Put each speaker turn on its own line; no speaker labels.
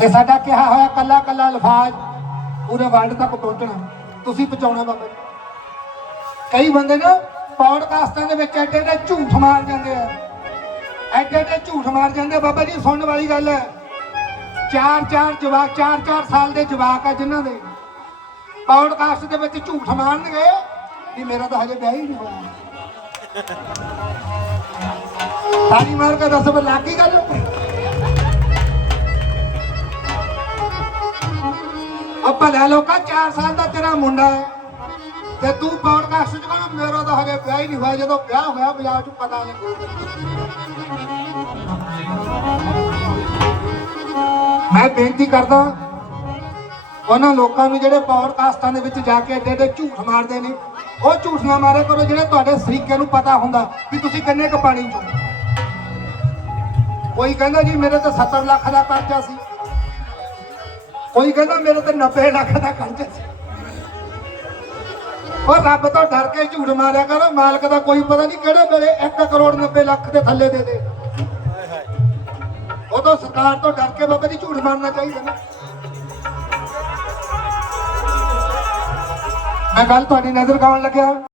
ਤੇ ਸਾਡਾ ਕਿਹਾ ਹੋਇਆ ਕੱਲਾ ਕੱਲਾ ਲਫਾਜ਼ ਪੂਰੇ ਵਰਲਡ ਤੱਕ ਪਹੁੰਚਣਾ। ਤੁਸੀਂ ਪਹੁੰਚਾਉਣਾ ਬਾਬਾ ਕਈ ਬੰਦੇ ਨਾ ਪੌਡਕਾਸਟਾਂ ਦੇ ਵਿੱਚ ਐਡੇ ਐਡੇ ਝੂਠ ਮਾਰ ਜਾਂਦੇ ਆ। ਐਡੇ ਐਡੇ ਝੂਠ ਮਾਰ ਜਾਂਦੇ ਬਾਬਾ ਜੀ, ਸੁਣਨ ਵਾਲੀ ਗੱਲ ਹੈ। ਚਾਰ ਚਾਰ ਜਵਾਕ, ਚਾਰ ਚਾਰ ਸਾਲ ਦੇ ਜਵਾਕ ਆ ਜਿਨ੍ਹਾਂ ਦੇ। ਪੌਡਕਾਸਟ ਦੇ ਵਿੱਚ ਝੂਠ ਮਾਰਨਗੇ ਵੀ ਮੇਰਾ ਤਾਂ ਹਜੇ ਵਿਆਹ ਹੀ ਨਹੀਂ ਹੋਇਆ। ਤਾਲੀ ਮਾਰ ਕੇ ਦੱਸ ਬੇ ਗੱਲ। ਆਪਾਂ ਲੈ ਲੋਕਾ 4 ਸਾਲ ਦਾ ਤੇਰਾ ਮੁੰਡਾ ਹੈ। ਤੇ ਤੂੰ ਪੌਡਕਾਸਟ ਚ ਕਹਿੰਦਾ ਮੇਰਾ ਤਾਂ ਹਜੇ ਵਿਆਹ ਹੀ ਨਹੀਂ ਹੋਇਆ, ਜਦੋਂ ਵਿਆਹ ਹੋਇਆ ਬਾਜ਼ਾਰ ਚ ਪਤਾ ਨਹੀਂ ਮੈਂ ਬੇਨਤੀ ਕਰਦਾ, ਉਹਨਾਂ ਲੋਕਾਂ ਨੂੰ ਜਿਹੜੇ ਪੌਡਕਾਸਟਾਂ ਦੇ ਵਿੱਚ ਜਾ ਕੇ ਏਡੇ ਏਡੇ ਝੂਠ ਮਾਰਦੇ ਨੇ, ਉਹ ਝੂਠ ਨਾ ਮਾਰੇ ਕਰੋ, ਜਿਹੜੇ ਤੁਹਾਡੇ ਸਰੀਕੇ ਨੂੰ ਪਤਾ ਹੁੰਦਾ ਵੀ ਤੁਸੀਂ ਕਿੰਨੇ ਕੁ ਪਾਣੀ ਚੋਂ। ਕੋਈ ਕਹਿੰਦਾ ਜੀ, ਮੇਰੇ ਤੇ 70 ਲੱਖ ਦਾ ਕਰਜ਼ਾ ਸੀ। ਕੋਈ ਕਹਿੰਦਾ ਮੇਰੇ ਤੇ 90 ਲੱਖ ਦਾ ਕਰਜ਼ਾ ਸੀ। ਉਹ ਰੱਬ ਤੋਂ ਡਰ ਕੇ ਝੂਠ ਮਾਰਿਆ ਕਰੋ, ਮਾਲਕ ਦਾ ਕੋਈ ਪਤਾ ਨਹੀਂ ਕਿਹੜੇ ਵੇਲੇ 1 ਕਰੋੜ 90 ਲੱਖ ਦੇ ਥੱਲੇ ਦੇ ਦੇ। ਉਦੋਂ ਸਰਕਾਰ ਤੋਂ ਡਰ ਕੇ ਬਾਬਾ ਜੀ ਝੂਠ ਮਾਰਨਾ ਚਾਹੀਦਾ ਨਾ। ਮੈਂ ਗੱਲ ਤੁਹਾਡੀ ਨਜ਼ਰ ਗਾਉਣ ਲੱਗਿਆ।